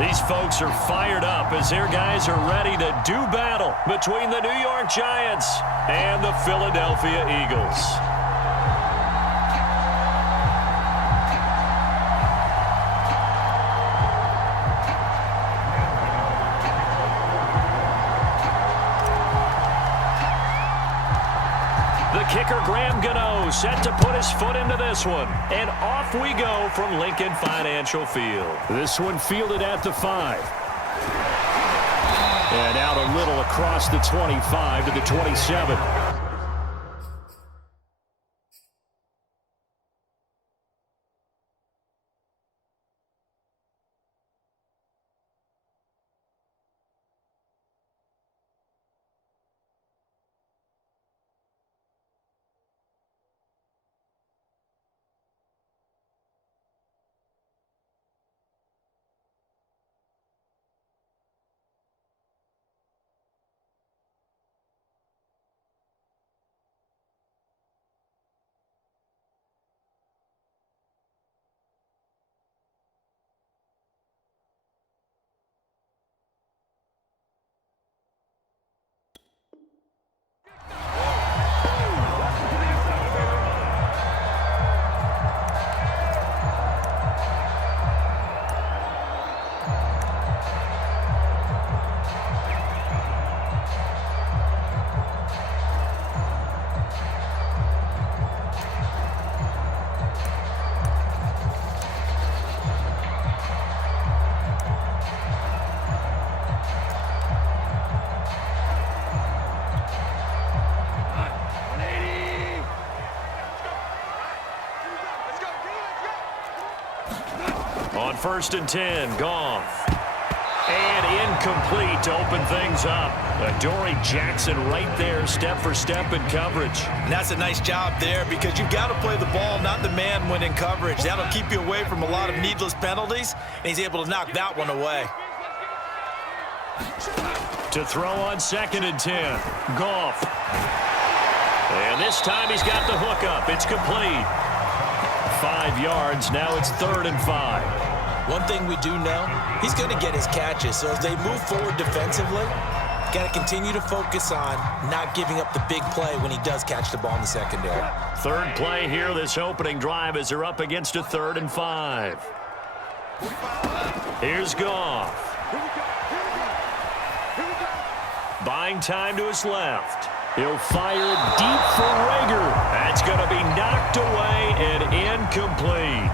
These folks are fired up as their guys are ready to do battle between the New York Giants and the Philadelphia Eagles. The kicker, Graham Gano, set to put his foot into this one. And off we go from Lincoln Financial Field. This one fielded at the 5. And out a little across the 25 to the 27. On 1st and 10, Goff. And incomplete to open things up. Adoree Jackson right there, step for step in coverage. And that's a nice job there because you've got to play the ball, not the man when in coverage. That'll keep you away from a lot of needless penalties, and he's able to knock that one away. To throw on 2nd and 10, Goff. And this time he's got the hookup. It's complete. 5 yards. Now it's 3rd and 5. One thing we do know, he's going to get his catches. So as they move forward defensively, got to continue to focus on not giving up the big play when he does catch the ball in the secondary. 3rd play here, this opening drive, as they're up against a 3rd and 5. Here's Goff. Buying time to his left. He'll fire it deep for Rager. That's going to be knocked away and incomplete.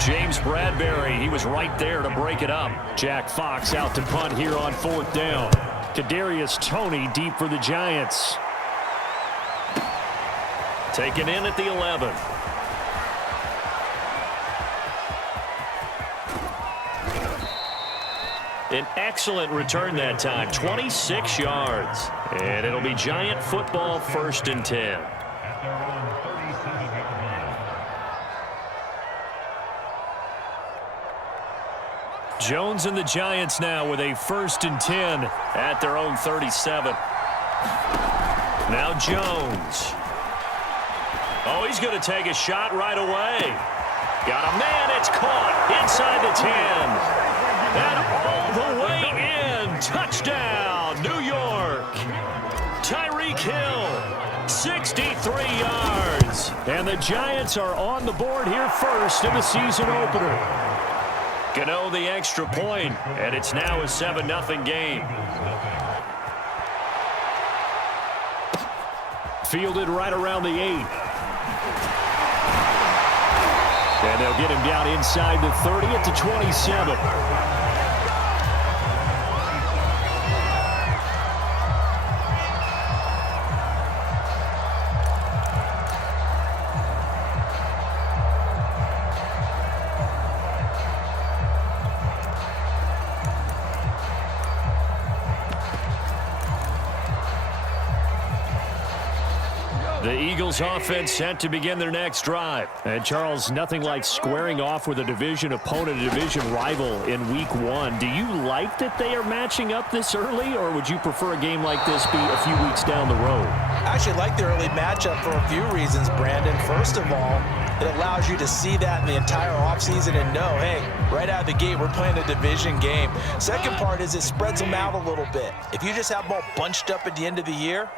James Bradbury, he was right there to break it up. Jack Fox out to punt here on 4th down. Kadarius Toney deep for the Giants. Taken in at the 11. An excellent return that time, 26 yards. And it'll be Giant football, 1st and 10. Jones and the Giants now with a 1st and 10 at their own 37. Now Jones. Oh, he's going to take a shot right away. Got a man, it's caught inside the 10. And all the way in. Touchdown, New York. Tyreek Hill, 63 yards. And the Giants are on the board here first in the season opener. Gano the extra point, and it's now a 7-0 game. Fielded right around the 8. And they'll get him down inside the 30 at the 27. The Eagles offense set to begin their next drive. And Charles, nothing like squaring off with a division opponent, a division rival in week 1. Do you like that they are matching up this early, or would you prefer a game like this be a few weeks down the road? I actually like the early matchup for a few reasons, Brandon. First of all, It allows you to see that in the entire offseason and know, hey, right out of the gate, we're playing a division game. Second part is it spreads them out a little bit. If you just have them all bunched up at the end of the year,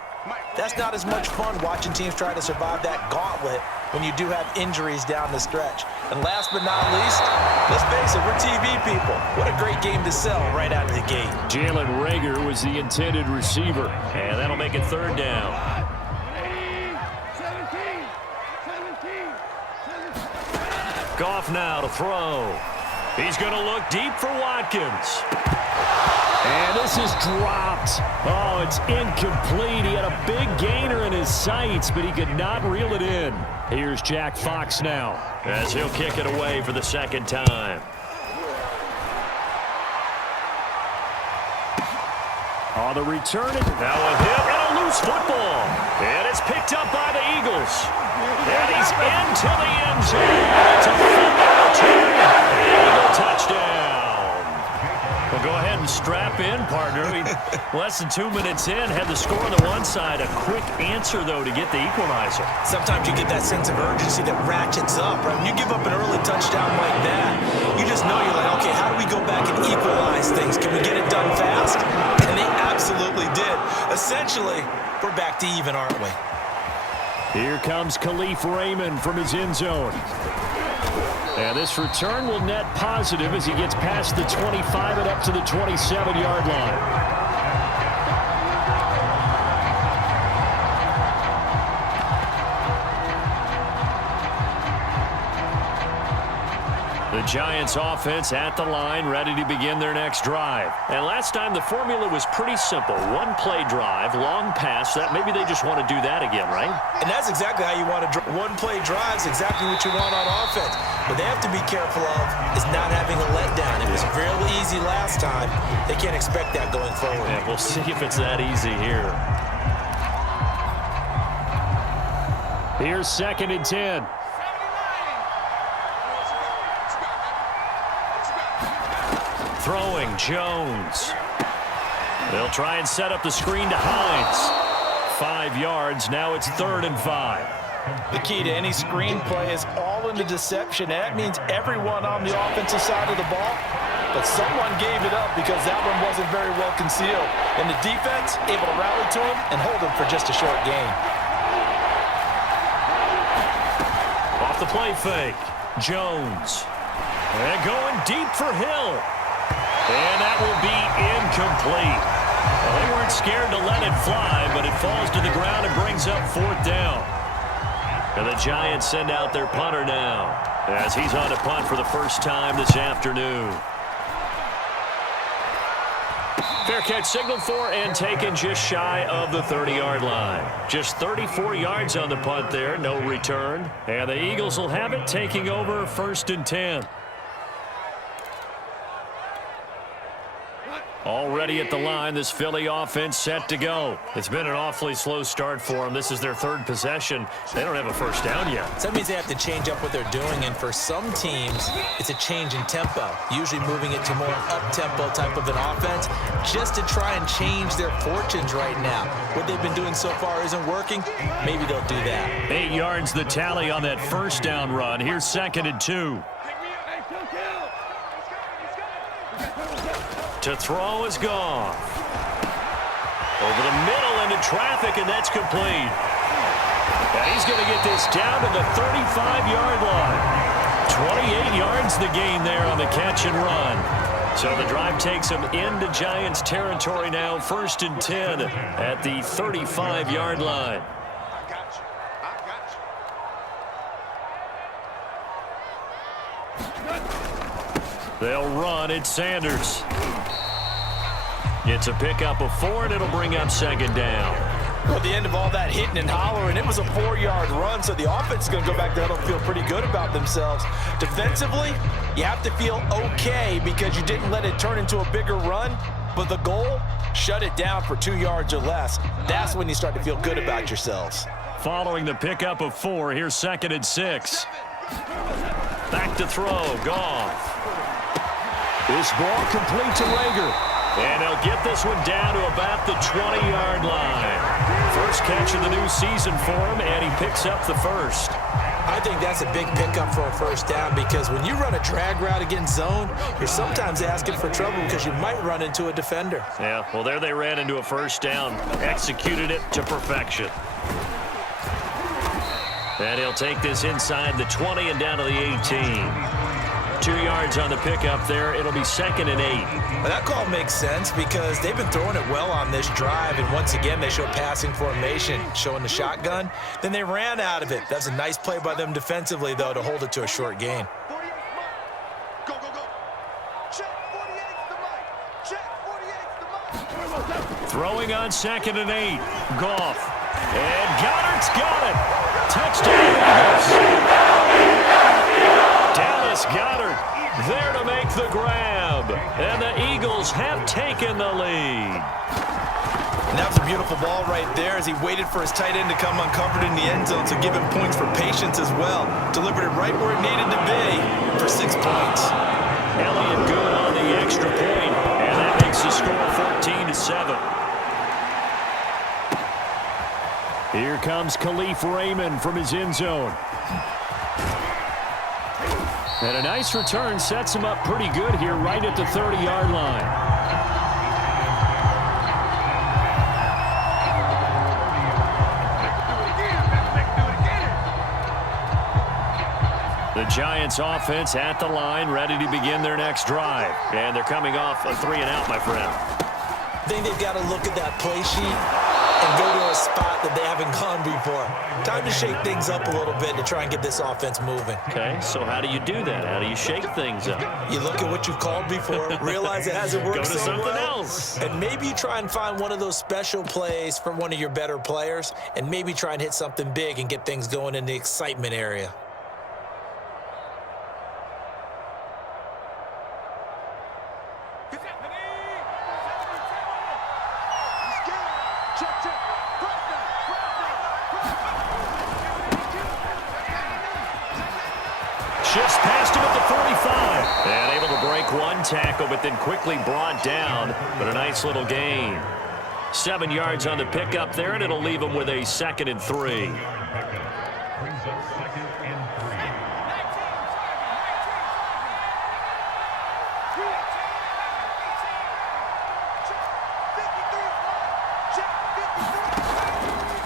that's not as much fun watching teams try to survive that gauntlet when you do have injuries down the stretch. And last but not least, let's face it, we're TV people. What a great game to sell right out of the gate. Jalen Reagor was the intended receiver, and that'll make it third down. Goff now to throw. He's going to look deep for Watkins. And this is dropped. Oh, it's incomplete. He had a big gainer in his sights, but he could not reel it in. Here's Jack Fox now, as he'll kick it away for the second time. On the return, now a hit and a loose football. And it's picked up by the Eagles. And he's into the end zone. It's a fumble return. Eagle touchdown. Well, go ahead and strap in, partner. Less than 2 minutes in, had the score on the one side. A quick answer, though, to get the equalizer. Sometimes you get that sense of urgency that ratchets up, right? When you give up an early touchdown like that, you just know you're like, okay, how do we go back and equalize things? Can we get it done fast? And they absolutely did. Essentially, we're back to even, aren't we? Here comes Khalif Raymond from his end zone. And this return will net positive as he gets past the 25 and up to the 27-yard line. The Giants offense at the line, ready to begin their next drive. And last time the formula was pretty simple. One play drive, long pass. That maybe they just want to do that again, right? And that's exactly how you want to one play drive is exactly what you want on offense. What they have to be careful of is not having a letdown. It was real easy last time. They can't expect that going forward. Yeah, we'll see if it's that easy here. Here's 2nd and 10. Throwing, Jones. They'll try and set up the screen to Hines. 5 yards, now it's 3rd and 5. The key to any screen play is all in the deception. And that means everyone on the offensive side of the ball. But someone gave it up because that one wasn't very well concealed. And the defense able to rally to him and hold him for just a short gain. Off the play fake, Jones. And going deep for Hill. And that will be incomplete. Well, they weren't scared to let it fly, but it falls to the ground and brings up 4th down. And the Giants send out their punter now, as he's on to punt for the first time this afternoon. Fair catch signaled for and taken just shy of the 30-yard line. Just 34 yards on the punt there, no return. And the Eagles will have it, taking over 1st and 10. Already at the line, this Philly offense set to go. It's been an awfully slow start for them. This is their 3rd possession. They don't have a first down yet. So that means they have to change up what they're doing, and for some teams, it's a change in tempo, usually moving it to more up-tempo type of an offense, just to try and change their fortunes right now. What they've been doing so far isn't working. Maybe they'll do that. 8 yards the tally on that first down run. Here's 2nd and 2. To throw is Goff. Over the middle into traffic, and that's complete. And he's going to get this down to the 35-yard line. 28 yards the gain there on the catch and run. So the drive takes him into Giants territory now. 1st and 10 at the 35-yard line. They'll run. It's Sanders. It's a pickup of 4, and it'll bring up 2nd down. Well, at the end of all that hitting and hollering, it was a 4-yard run, so the offense is going to go back there and feel pretty good about themselves. Defensively, you have to feel okay because you didn't let it turn into a bigger run, but the goal, shut it down for 2 yards or less. That's when you start to feel good about yourselves. Following the pickup of 4, here's 2nd and 6. Back to throw, Goff. This ball complete to Reagor. And he'll get this one down to about the 20-yard line. First catch of the new season for him, and he picks up the first. I think that's a big pickup for a first down because when you run a drag route against zone, you're sometimes asking for trouble because you might run into a defender. Yeah, well, there they ran into a first down, executed it to perfection. And he'll take this inside the 20 and down to the 18. 2 yards on the pickup there. It'll be 2nd and 8. Well, that call makes sense because they've been throwing it well on this drive, and once again, they show passing formation, showing the shotgun. Then they ran out of it. That's a nice play by them defensively, though, to hold it to a short gain. Go, go, go. Check 48's the mic. Check 48's the mic. Throwing on 2nd and 8. Goff. And Goddard's got it. Touchdown, Eagles. Dallas Goedert there to make the grab. And the Eagles have taken the lead. And that was a beautiful ball right there as he waited for his tight end to come uncovered in the end zone, so give him points for patience as well. Delivered it right where it needed to be for 6 points. Elliott good on the extra point, and that makes the score 14-7. Here comes Khalif Raymond from his end zone. And a nice return sets him up pretty good here right at the 30-yard line. The Giants offense at the line, ready to begin their next drive. And they're coming off a 3-and-out, my friend. I think they've got to look at that play sheet and go to a spot that they haven't gone before. Time to shake things up a little bit to try and get this offense moving. Okay, so how do you do that? How do you shake things up? You look at what you've called before, realize it hasn't worked Go to so something well, else. and maybe you try and find one of those special plays for one of your better players, and maybe try and hit something big and get things going in the excitement area. Shifts past him at the 45. And able to break one tackle, but then quickly brought down. But a nice little gain. 7 yards on the pickup there, and it'll leave him with a 2nd and 3.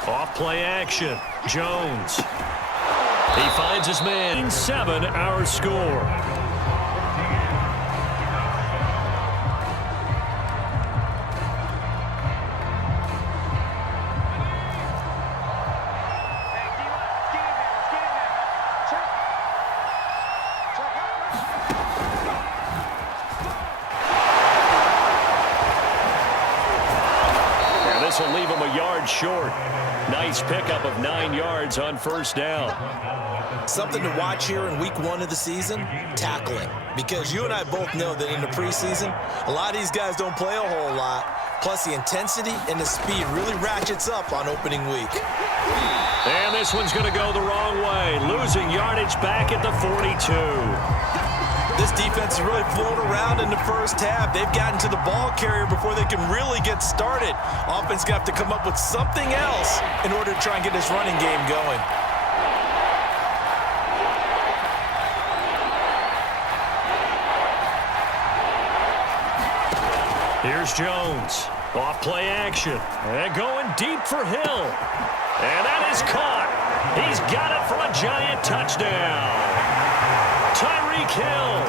Off play action. Jones. He finds his man. 7, our score. And this will leave him a yard short. Nice pickup of 9 yards on first down. Something to watch here in week 1 of the season, tackling. Because you and I both know that in the preseason, a lot of these guys don't play a whole lot. Plus, the intensity and the speed really ratchets up on opening week. And this one's going to go the wrong way. Losing yardage back at the 42. This defense is really flown around in the first half. They've gotten to the ball carrier before they can really get started. Offense going to have to come up with something else in order to try and get this running game going. Here's Jones. Off play action. And going deep for Hill. And that is caught. He's got it for a giant touchdown. Tyreek Hill.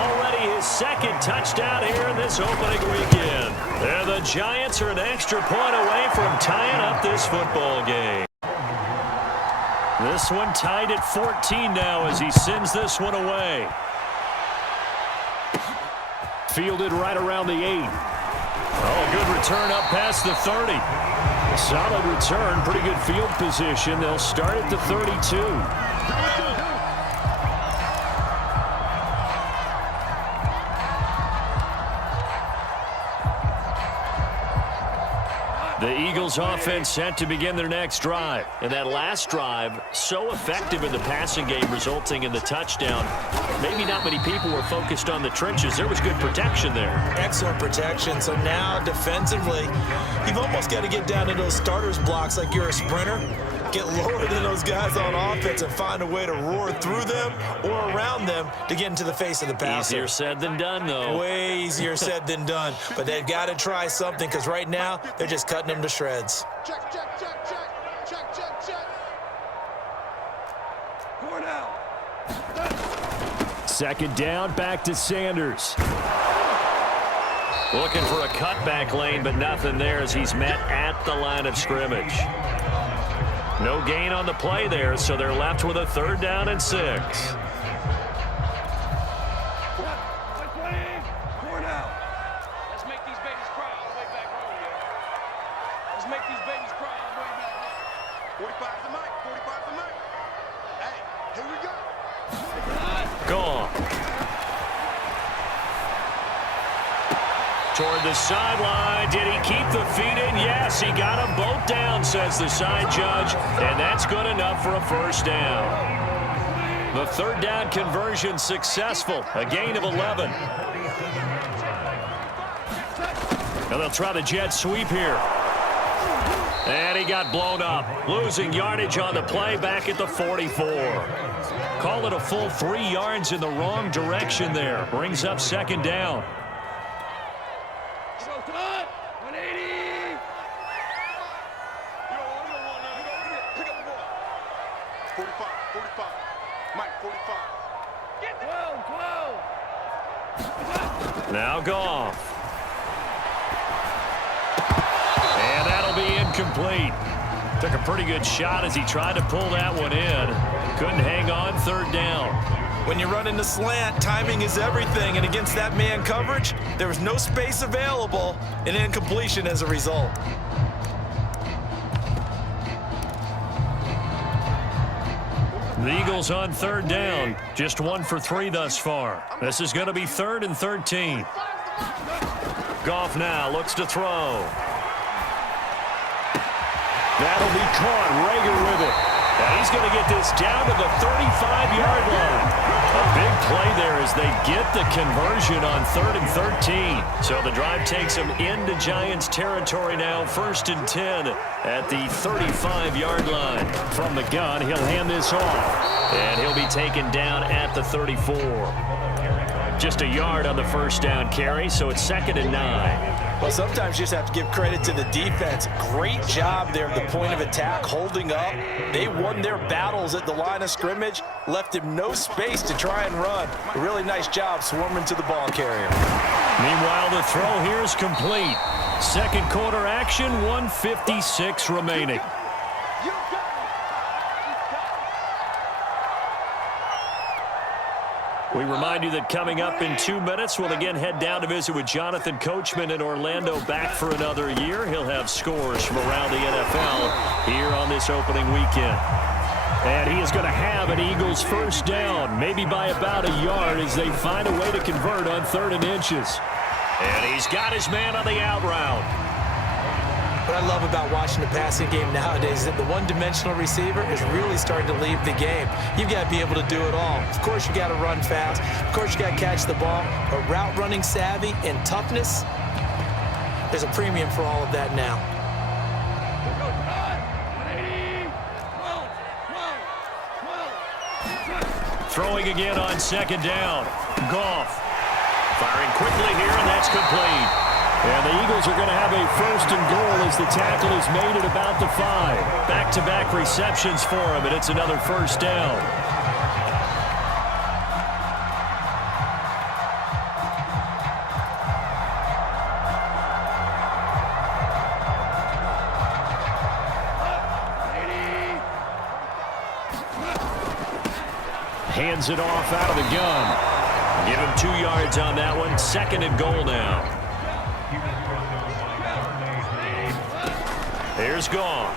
Already his 2nd touchdown here in this opening weekend. And the Giants are an extra point away from tying up this football game. This one tied at 14 now as he sends this one away. Fielded right around the 8. Oh, good return up past the 30. Solid return, pretty good field position. They'll start at the 32. The Eagles offense set to begin their next drive. And that last drive, so effective in the passing game, resulting in the touchdown. Maybe not many people were focused on the trenches. There was good protection there. Excellent protection. So now, defensively, you've almost got to get down to those starters blocks like you're a sprinter. Get lower than those guys on offense and find a way to roar through them or around them to get into the face of the passer. Easier said than done, though. Way easier said than done. But they've got to try something because right now they're just cutting them to shreds. Check, check, check, check. Check, check, check. Going out. Second down, back to Sanders. Looking for a cutback lane, but nothing there as he's met at the line of scrimmage. No gain on the play there, so they're left with a 3rd down and 6. Going out. Let's make these babies cry all the way back home, yo. Let's make these babies cry all the way back home. 45's the mic. 45's the mic. Hey, here we go. Gone. Toward the sideline. Did he keep the feet in? Yes, he got them both down, says the side judge. And that's good enough for a 1st down. The 3rd down conversion successful. A gain of 11. And they'll try the jet sweep here. And he got blown up. Losing yardage on the play back at the 44. Call it a full 3 yards in the wrong direction there. Brings up 2nd down. 45, 45. Mike, 45. Get the 12. Now Goff. And that'll be incomplete. Took a pretty good shot as he tried to pull that one in. Couldn't hang on 3rd down. When you run in the slant, timing is everything, and against that man coverage, there was no space available, and incompletion as a result. The Eagles on 3rd down. Just 1 for 3 thus far. This is going to be 3rd and 13. Goff now looks to throw. That'll be caught. Rager with it. Now he's going to get this down to the 35-yard line. A big play there as they get the conversion on 3rd and 13. So the drive takes them into Giants territory now. 1st and 10 at the 35-yard line. From the gun, he'll hand this off. And he'll be taken down at the 34. Just a yard on the 1st down carry, so it's 2nd and 9. Well, sometimes you just have to give credit to the defense. Great job there at the point of attack, holding up. They won their battles at the line of scrimmage, left him no space to try and run. A really nice job swarming to the ball carrier. Meanwhile, the throw here is complete. 2nd quarter action, 1:56 remaining. We remind you that coming up in 2 minutes, we'll again head down to visit with Jonathan Coachman in Orlando, back for another year. He'll have scores from around the NFL here on this opening weekend. And he is going to have an Eagles 1st down, maybe by about a yard as they find a way to convert on 3rd and inches. And he's got his man on the out route. What I love about watching the passing game nowadays is that the one-dimensional receiver is really starting to leave the game. You've got to be able to do it all. Of course, you got to run fast. Of course, you got to catch the ball. But route running savvy and toughness, there's a premium for all of that now. Throwing again on 2nd down. Goff firing quickly here, and that's complete. And the Eagles are going to have a 1st and goal as the tackle is made at about the 5. Back-to-back receptions for him, and it's another 1st down. Hands it off out of the gun. Give him 2 yards on that one. 2nd and goal now. Here's Goff.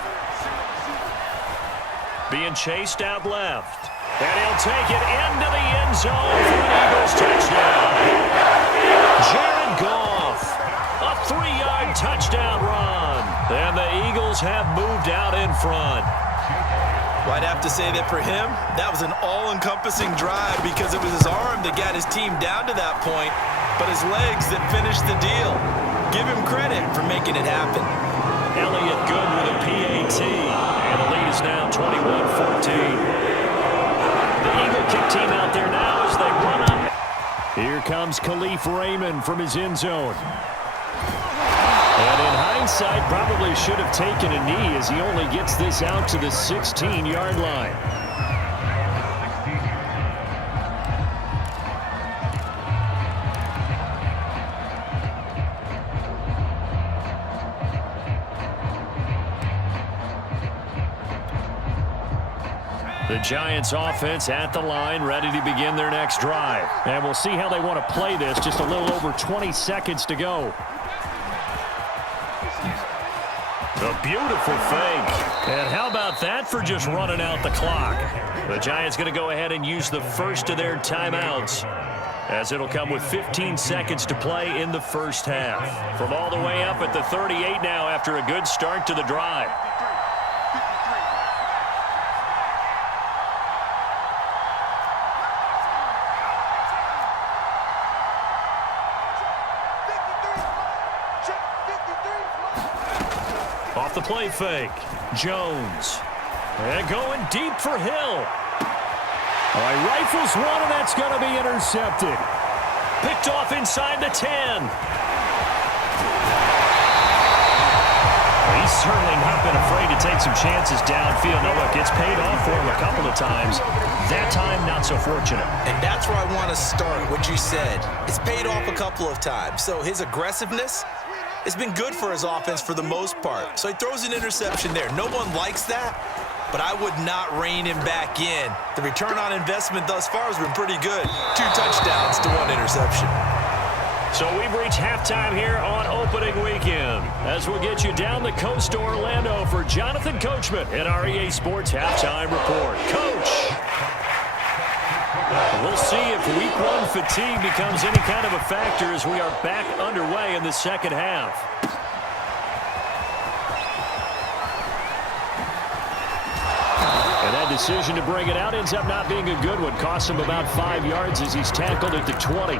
Being chased out left. And he'll take it into the end zone for an Eagles touchdown. Jared Goff. A 3-yard touchdown run. And the Eagles have moved out in front. Well, I'd have to say that for him, that was an all-encompassing drive because it was his arm that got his team down to that point, but his legs that finished the deal. Give him credit for making it happen. Elliott good with a PAT. And the lead is now 14. The Eagle kick team out there now as they run up. Here comes Khalif Raymond from his end zone. And in hindsight, probably should have taken a knee as he only gets this out to the 16-yard line. The Giants offense at the line, ready to begin their next drive. And we'll see how they want to play this. Just a little over 20 seconds to go. A beautiful fake. And how about that for just running out the clock? The Giants going to go ahead and use the first of their timeouts, as it'll come with 15 seconds to play in the first half. From all the way up at the 38 now after a good start to the drive. Off the play fake, Jones. And going deep for Hill. All right, rifles one, and that's going to be intercepted. Picked off inside the 10. He's certainly not been afraid to take some chances downfield. Now, look, it's paid off for him a couple of times. That time, not so fortunate. And that's where I want to start, what you said. It's paid off a couple of times. So his aggressiveness, it's been good for his offense for the most part. So he throws an interception there. No one likes that, but I would not rein him back in. The return on investment thus far has been pretty good. 2 touchdowns to 1 interception. So we've reached halftime here on opening weekend, as we'll get you down the coast to Orlando for Jonathan Coachman at our EA Sports Halftime Report. Coach, we'll see if week 1 fatigue becomes any kind of a factor as we are back underway in the second half. And that decision to bring it out ends up not being a good one. Costs him about 5 yards as he's tackled at the 20.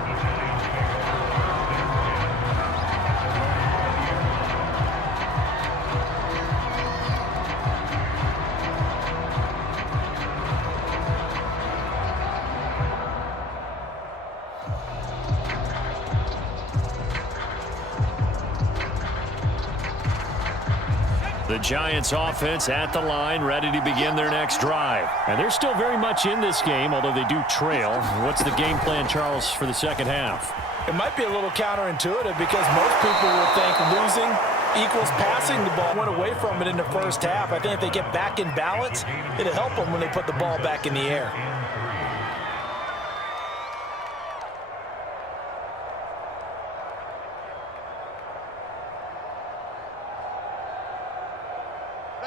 The Giants offense at the line, ready to begin their next drive. And they're still very much in this game, although they do trail. What's the game plan, Charles, for the second half? It might be a little counterintuitive because most people would think losing equals passing the ball. Went away from it in the first half. I think if they get back in balance, it'll help them when they put the ball back in the air.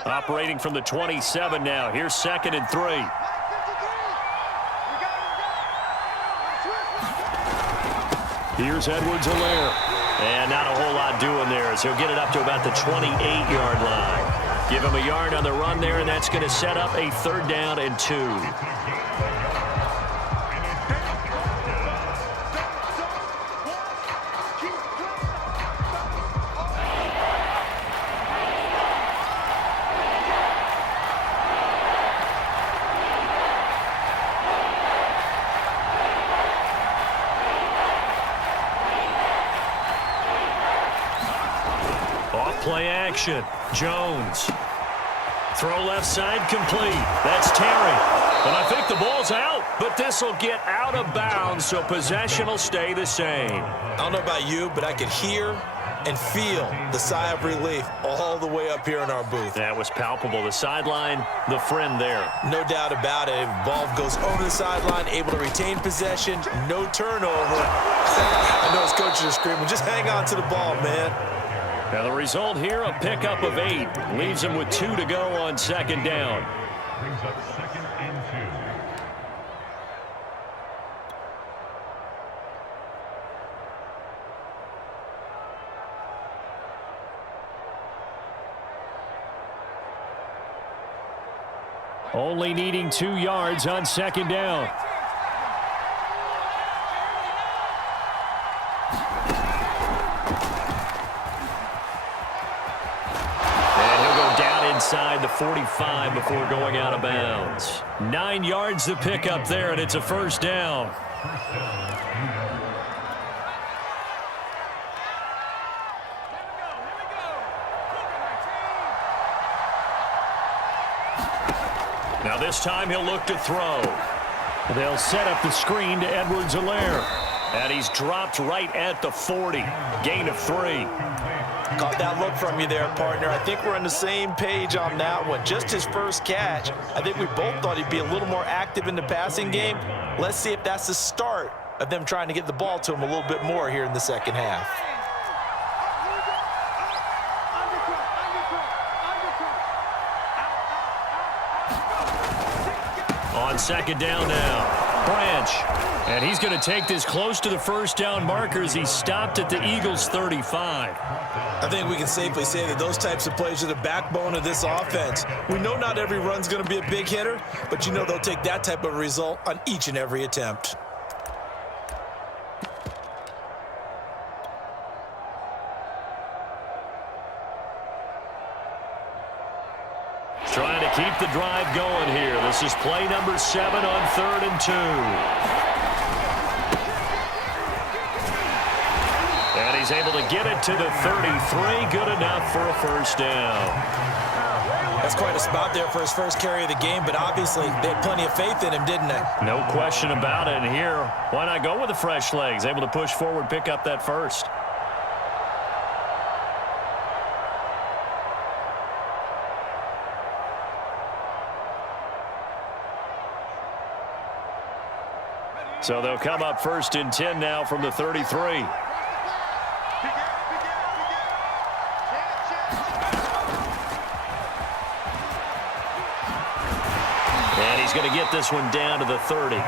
Operating from the 27 now. Here's 2nd and 3. Here's Edwards-Helaire. And not a whole lot doing there as he'll get it up to about the 28-yard line. Give him a yard on the run there, and that's going to set up a 3rd down and 2. Play action. Jones. Throw left side complete. That's Terry. And I think the ball's out, but this will get out of bounds, so possession will stay the same. I don't know about you, but I could hear and feel the sigh of relief all the way up here in our booth. That was palpable. The sideline, the friend there. No doubt about it. Ball goes over the sideline, able to retain possession, no turnover. I know his coaches are screaming, just hang on to the ball, man. Now the result here, a pickup of 8. Leaves him with 2 to go on 2nd down. Brings up 2nd and 2. Only needing 2 yards on 2nd down. inside the 45 before going out of bounds. 9 yards to pick up there, and it's a first down. Now this time he'll look to throw. They'll set up the screen to Edwards-Helaire. And he's dropped right at the 40. Gain of 3. Caught that look from you there, partner. I think we're on the same page on that one. Just his first catch. I think we both thought he'd be a little more active in the passing game. Let's see if that's the start of them trying to get the ball to him a little bit more here in the second half. On second down now, Branch. And he's going to take this close to the first down marker as he stopped at the Eagles' 35. I think we can safely say that those types of plays are the backbone of this offense. We know not every run's going to be a big hitter, but you know they'll take that type of result on each and every attempt. Trying to keep the drive going here. This is play number 7 on 3rd and 2. And he's able to get it to the 33. Good enough for a first down. That's quite a spot there for his first carry of the game, but obviously they had plenty of faith in him, didn't they? No question about it. And here, why not go with the fresh legs? Able to push forward, pick up that first. So they'll come up 1st and 10 now from the 33. And he's going to get this one down to the 30.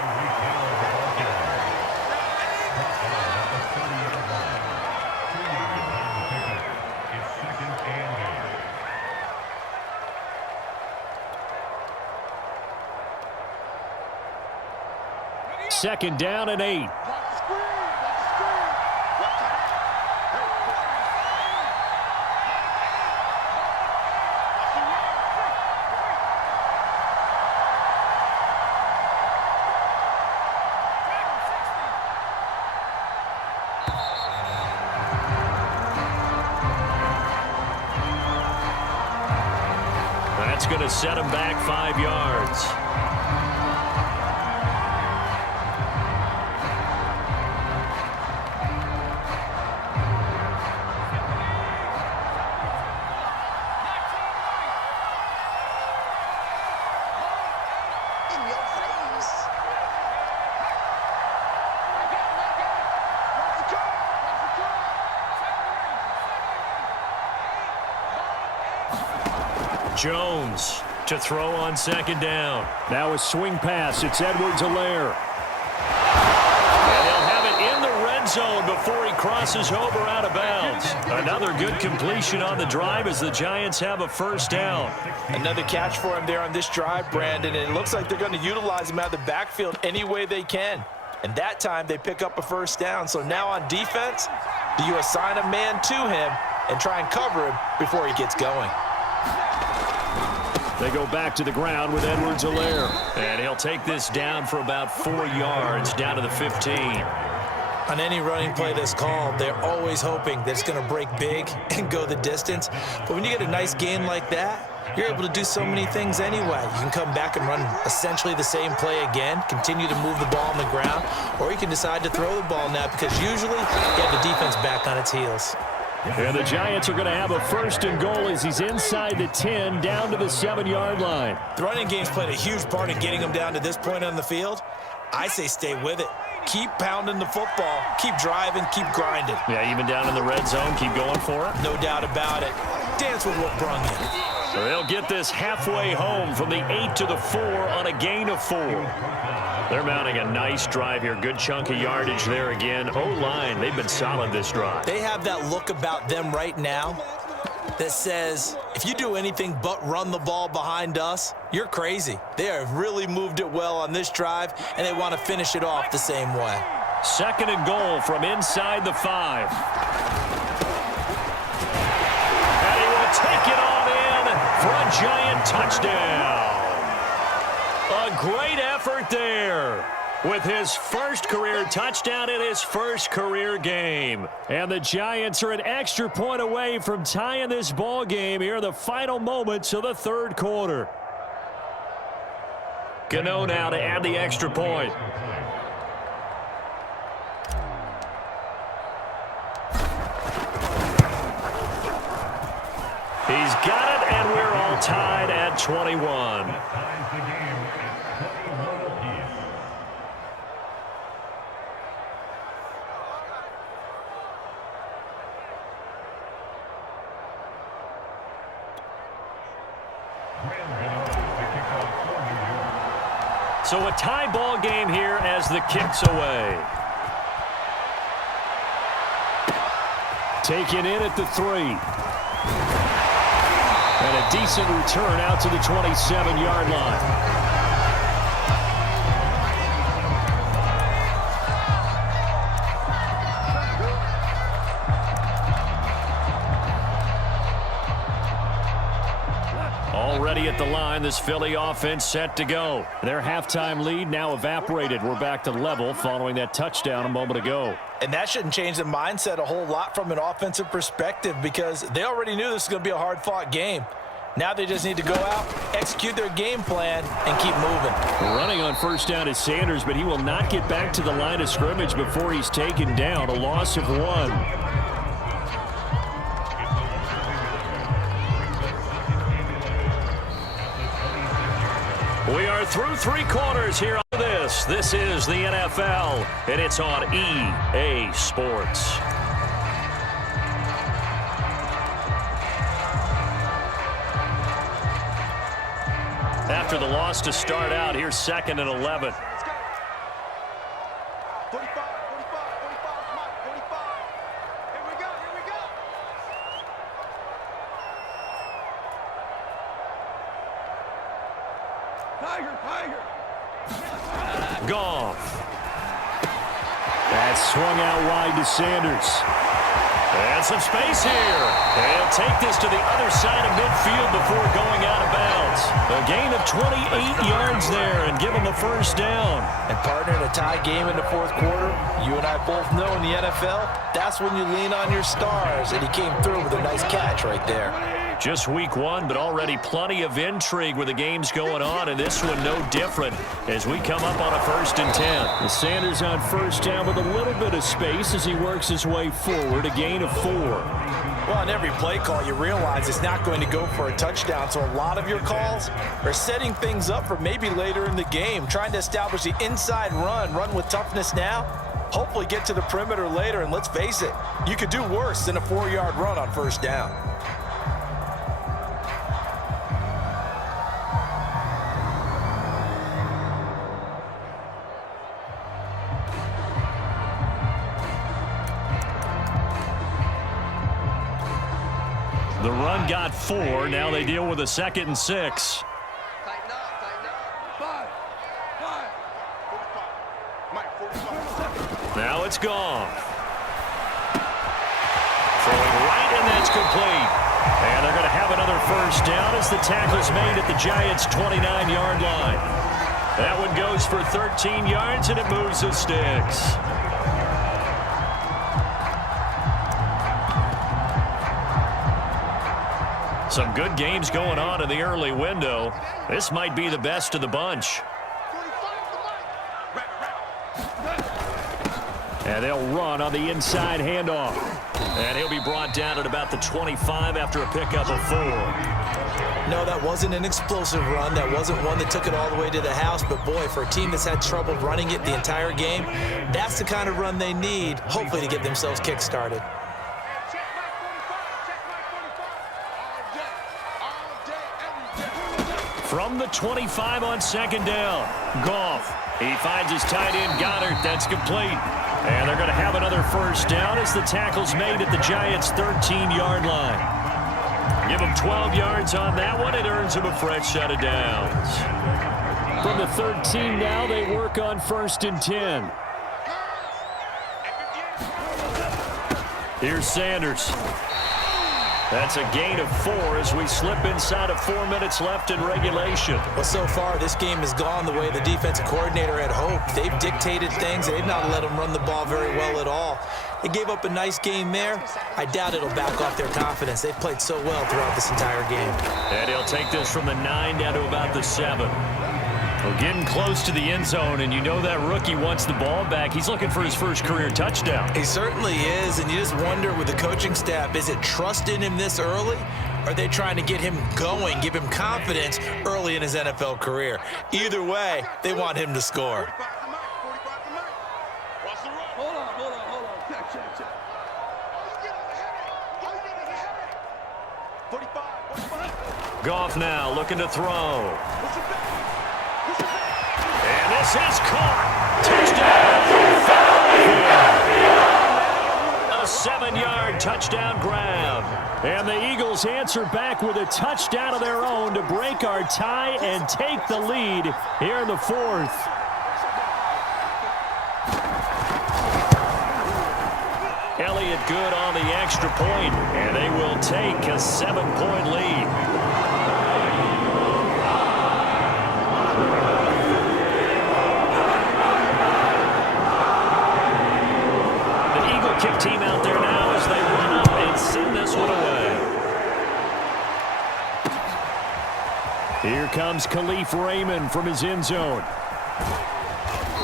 Second down and 8. That's going to set him back 5 yards. Jones to throw on second down. Now a swing pass. It's Edwards-Helaire. And he'll have it in the red zone before he crosses over out of bounds. Another good completion on the drive as the Giants have a first down. Another catch for him there on this drive, Brandon, and it looks like they're going to utilize him out of the backfield any way they can. And that time they pick up a first down. So now on defense, do you assign a man to him and try and cover him before he gets going? They go back to the ground with Edwards-Helaire. And he'll take this down for about 4 yards, down to the 15. On any running play that's called, they're always hoping that it's going to break big and go the distance. But when you get a nice gain like that, you're able to do so many things anyway. You can come back and run essentially the same play again, continue to move the ball on the ground, or you can decide to throw the ball now because usually you have the defense back on its heels. And the Giants are going to have a 1st and goal as he's inside the 10, down to the 7-yard line. The running game's played a huge part in getting them down to this point on the field. I say stay with it. Keep pounding the football. Keep driving. Keep grinding. Yeah, even down in the red zone, keep going for it. No doubt about it. Dance with what brung you. So they'll get this halfway home from the 8 to the 4 on a gain of 4. They're mounting a nice drive here. Good chunk of yardage there again. O-line, they've been solid this drive. They have that look about them right now that says, if you do anything but run the ball behind us, you're crazy. They have really moved it well on this drive, and they want to finish it off the same way. 2nd and goal from inside the 5. And he will take it on in for a touchdown. A great effort there with his first career touchdown in his first career game. And the Giants are an extra point away from tying this ball game here in the final moments of the third quarter. Gano now to add the extra point. He's got it, and we're all tied at 21. That ties the game at 21 apiece. Graham Gano, the kickoff for New York. So a tie ball game here as the kick's away. Taken in at the 3. And a decent return out to the 27-yard line. Already at the line, this Philly offense set to go. Their halftime lead now evaporated. We're back to level following that touchdown a moment ago. And that shouldn't change the mindset a whole lot from an offensive perspective because they already knew this was going to be a hard-fought game. Now they just need to go out, execute their game plan, and keep moving. Running on first down is Sanders, but he will not get back to the line of scrimmage before he's taken down. A loss of 1. We are through 3 quarters here on this. This is the NFL, and it's on EA Sports. After the loss to start out, here's 2nd and 11. 45, 45, 45, Mike, 45. Here we go, here we go. Tiger, Tiger. Goff. That swung out wide to Sanders. And some space here. He'll take this to the other side of midfield before going out of bounds. A gain of 28 yards there and give him a first down. And partner, in a tie game in the fourth quarter, you and I both know in the NFL, that's when you lean on your stars. And he came through with a nice catch right there. Just week 1, but already plenty of intrigue with the games going on, and this one no different as we come up on a 1st and 10. The Sanders on first down with a little bit of space as he works his way forward, a gain of 4. Well, on every play call, you realize it's not going to go for a touchdown, so a lot of your calls are setting things up for maybe later in the game, trying to establish the inside run with toughness now, hopefully get to the perimeter later, and let's face it, you could do worse than a 4-yard run on first down. The run got 4. Now they deal with a 2nd and 6. Tighten up, tighten up. 5, 45. Mike, 45. Now it's gone. Throwing right, and that's complete. And they're going to have another first down as the tackle's made at the Giants' 29-yard line. That one goes for 13 yards, and it moves the sticks. Some good games going on in the early window. This might be the best of the bunch. And they'll run on the inside handoff. And he'll be brought down at about the 25 after a pickup of 4. No, that wasn't an explosive run. That wasn't one that took it all the way to the house. But, boy, for a team that's had trouble running it the entire game, that's the kind of run they need, hopefully, to get themselves kick-started. From the 25 on 2nd down, Goff. He finds his tight end, Goddard. That's complete. And they're going to have another first down as the tackle's made at the Giants' 13-yard line. Give them 12 yards on that one. It earns them a fresh set of downs. From the 13 now, they work on 1st and 10. Here's Sanders. That's a gain of 4 as we slip inside of 4 minutes left in regulation. Well, so far, this game has gone the way the defensive coordinator had hoped. They've dictated things. They've not let them run the ball very well at all. They gave up a nice game there. I doubt it'll back off their confidence. They've played so well throughout this entire game. And he'll take this from the 9 down to about the 7. We're getting close to the end zone, and you know that rookie wants the ball back. He's looking for his first career touchdown. He certainly is, and you just wonder with the coaching staff, is it trust in him this early? Or are they trying to get him going, give him confidence early in his NFL career? Either way, they want him to score. 45 to Mike. 45 to Mike. Watch the run. Hold on. Check. All you get is a headache. 45. Goff now looking to throw. Push it back. And this is caught. Touchdown. A 7-yard touchdown grab. And the Eagles answer back with a touchdown of their own to break our tie and take the lead here in the 4th. Elliott good on the extra point, and they will take a 7-point lead. Kick team out there now as they run up and send this one away. Here comes Khalif Raymond from his end zone.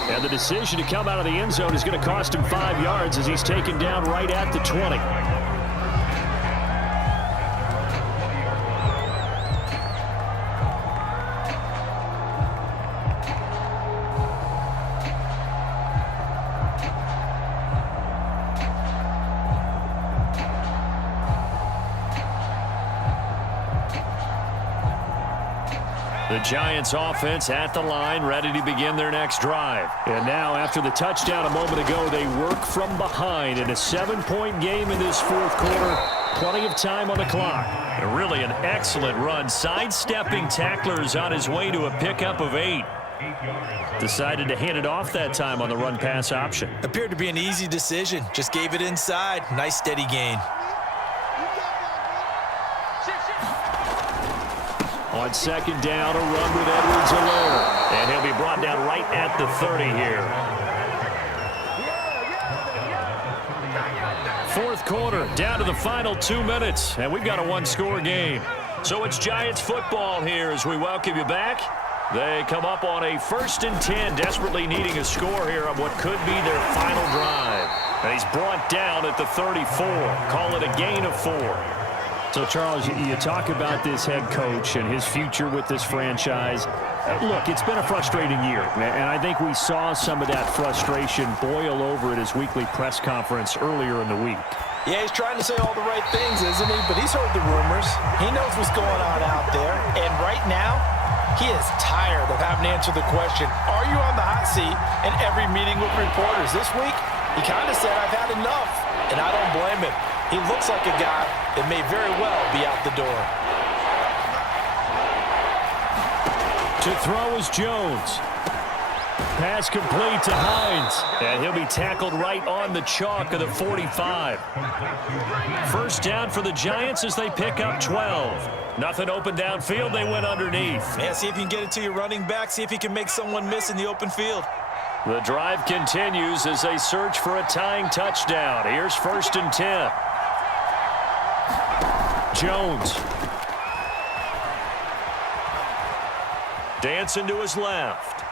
And the decision to come out of the end zone is going to cost him 5 yards as he's taken down right at the 20. The Giants offense at the line, ready to begin their next drive. And now, after the touchdown a moment ago, they work from behind in a 7-point game in this 4th quarter. Plenty of time on the clock. And really an excellent run, sidestepping tacklers on his way to a pickup of 8. Decided to hand it off that time on the run-pass option. Appeared to be an easy decision. Just gave it inside. Nice steady gain. On 2nd down, a run with Edwards-Helaire. And he'll be brought down right at the 30 here. 4th quarter, down to the final 2 minutes. And we've got a 1-score game. So it's Giants football here as we welcome you back. They come up on a 1st and 10, desperately needing a score here on what could be their final drive. And he's brought down at the 34. Call it a gain of 4. So, Charles, you talk about this head coach and his future with this franchise. Look, it's been a frustrating year, and I think we saw some of that frustration boil over at his weekly press conference earlier in the week. Yeah, he's trying to say all the right things, isn't he? But he's heard the rumors. He knows what's going on out there. And right now, he is tired of having to answer the question, are you on the hot seat in every meeting with reporters? This week, he kind of said, I've had enough, and I don't blame him. He looks like a guy that may very well be out the door. To throw is Jones. Pass complete to Hines. And he'll be tackled right on the chalk of the 45. 1st down for the Giants as they pick up 12. Nothing open downfield. They went underneath. Yeah, see if you can get it to your running back. See if you can make someone miss in the open field. The drive continues as they search for a tying touchdown. Here's 1st and 10. Jones. Dancing to his left.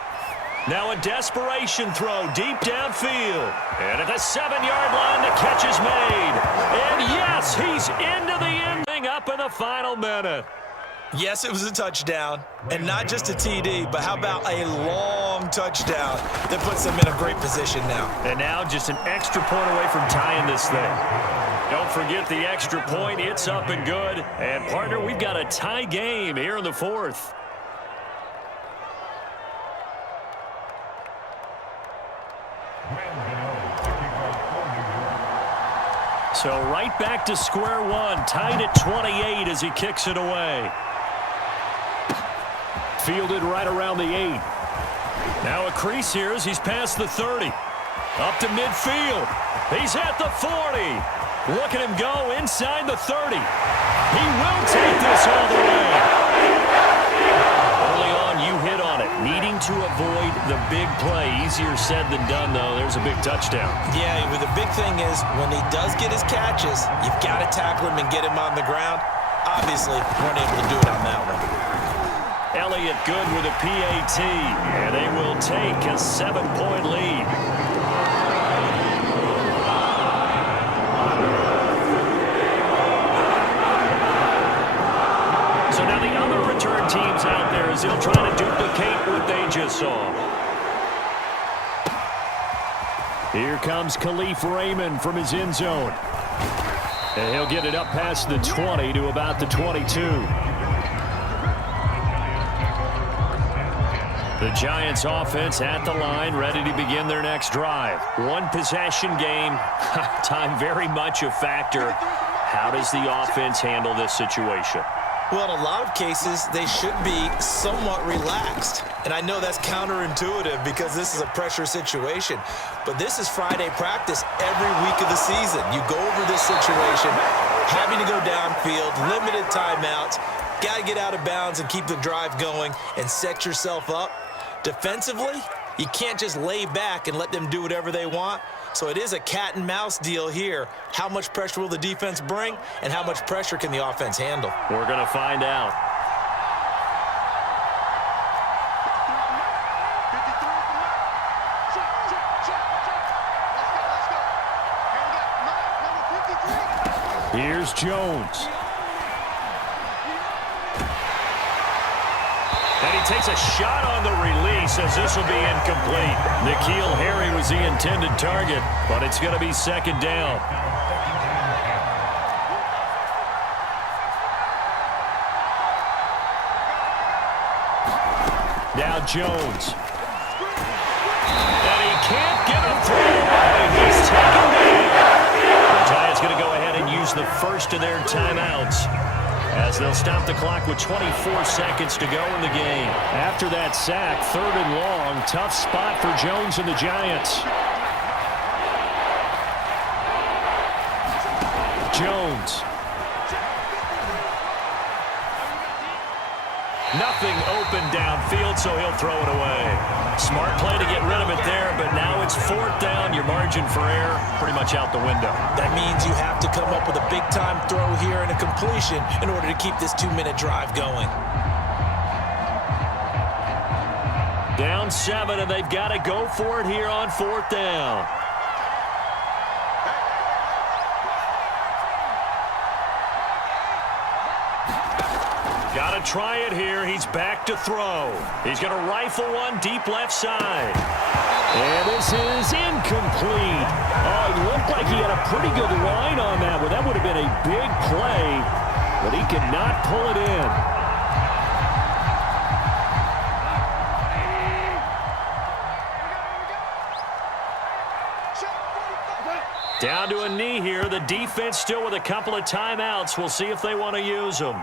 Now a desperation throw deep downfield. And at the 7-yard line, the catch is made. And yes, he's into the ending up in the final minute. Yes, it was a touchdown. And not just a TD, but how about a long touchdown that puts them in a great position now. And now just an extra point away from tying this thing. Don't forget the extra point. It's up and good. And, partner, we've got a tie game here in the 4th. So right back to square one. Tied at 28 as he kicks it away. Fielded right around the 8. Now a crease here as he's past the 30. Up to midfield. He's at the 40. Look at him go inside the 30. He will take this all the way. Early on, you hit on it. Needing to avoid the big play. Easier said than done, though. There's a big touchdown. Yeah, but the big thing is when he does get his catches, you've got to tackle him and get him on the ground. Obviously, weren't able to do it on that one. Elliott good with a PAT, and they will take a 7-point lead. So now the other return teams out there as they'll try to duplicate what they just saw. Here comes Khalif Raymond from his end zone. And he'll get it up past the 20 to about the 22. The Giants offense at the line, ready to begin their next drive. One possession game. Time very much a factor. How does the offense handle this situation? Well, in a lot of cases, they should be somewhat relaxed. And I know that's counterintuitive because this is a pressure situation. But this is Friday practice every week of the season. You go over this situation, having to go downfield, limited timeouts, got to get out of bounds and keep the drive going and set yourself up. Defensively, you can't just lay back and let them do whatever they want. So it is a cat and mouse deal here. How much pressure will the defense bring, and how much pressure can the offense handle? We're going to find out. Here's Jones. And he takes a shot on the release as this will be incomplete. N'Keal Harry was the intended target, but it's going to be second down. Now Jones. And he can't get a throw away. He's taken down. The Giants going to go ahead and use the first of their timeouts, as they'll stop the clock with 24 seconds to go in the game. After that sack, 3rd and long, tough spot for Jones and the Giants. Jones. Nothing open downfield, so he'll throw it away. Smart play to get rid of it there, but now it's 4th down. Your margin for error pretty much out the window. That means you have to come up with a big-time throw here and a completion in order to keep this 2-minute drive going. Down 7, and they've got to go for it here on 4th down. Got to try it here. He's back to throw. He's going to rifle one deep left side. And this is incomplete. Oh, it looked like he had a pretty good line on that one. That would have been a big play, but he could not pull it in. Down to a knee here. The defense still with a couple of timeouts. We'll see if they want to use them.